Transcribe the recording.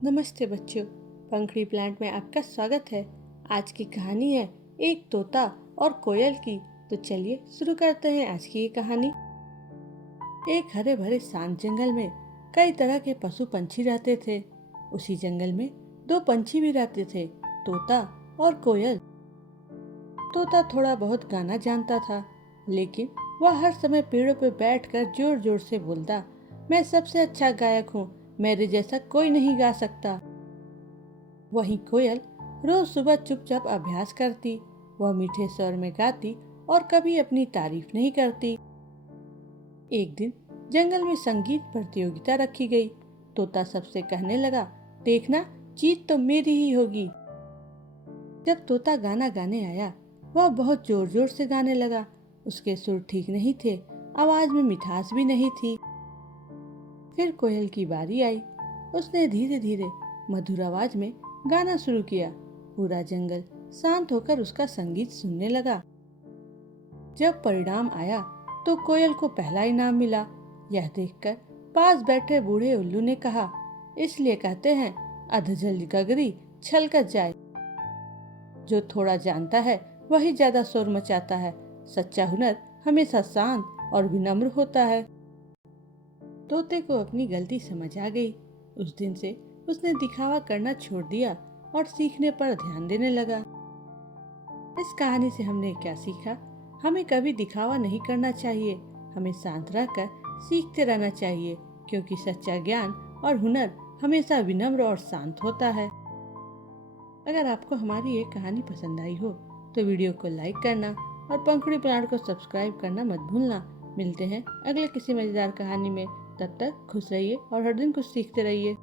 नमस्ते बच्चों, पंखड़ी प्लांट में आपका स्वागत है। आज की कहानी है एक तोता और कोयल की। तो चलिए शुरू करते हैं आज की ये कहानी। एक हरे भरे शांत जंगल में कई तरह के पशु पंछी रहते थे। उसी जंगल में दो पंछी भी रहते थे, तोता और कोयल। तोता थोड़ा बहुत गाना जानता था, लेकिन वह हर समय पेड़ों पर बैठकर जोर जोर से बोलता, मैं सबसे अच्छा गायक हूँ, मेरे जैसा कोई नहीं गा सकता। वहीं कोयल रोज सुबह चुपचाप अभ्यास करती। वह मीठे स्वर में गाती और कभी अपनी तारीफ नहीं करती। एक दिन जंगल में संगीत प्रतियोगिता रखी गई। तोता सबसे कहने लगा, देखना, जीत तो मेरी ही होगी। जब तोता गाना गाने आया, वह बहुत जोर जोर से गाने लगा। उसके सुर ठीक नहीं थे, आवाज में मिठास भी नहीं थी। फिर कोयल की बारी आई। उसने धीरे धीरे मधुर आवाज में गाना शुरू किया। पूरा जंगल शांत होकर उसका संगीत सुनने लगा। जब परिणाम आया तो कोयल को पहला इनाम मिला। यह देखकर पास बैठे बूढ़े उल्लू ने कहा, इसलिए कहते हैं अधजल गगरी छलकत जाए। जो थोड़ा जानता है वही ज्यादा शोर मचाता है। सच्चा हुनर हमेशा शांत और विनम्र होता है। तोते को अपनी गलती समझ आ गई। उस दिन से उसने दिखावा करना छोड़ दिया और सीखने पर ध्यान देने लगा। इस कहानी से हमने क्या सीखा? हमें कभी दिखावा नहीं करना चाहिए। हमें शांत रहकर सीखते रहना चाहिए, क्योंकि सच्चा ज्ञान और हुनर हमेशा विनम्र और शांत होता है। अगर आपको हमारी ये कहानी पसंद आई हो तो वीडियो को लाइक करना और पंखुड़ी प्लांट को सब्सक्राइब करना मत भूलना। मिलते हैं अगले किसी मजेदार कहानी में। तब तक खुश रहिए और हर दिन कुछ सीखते रहिए।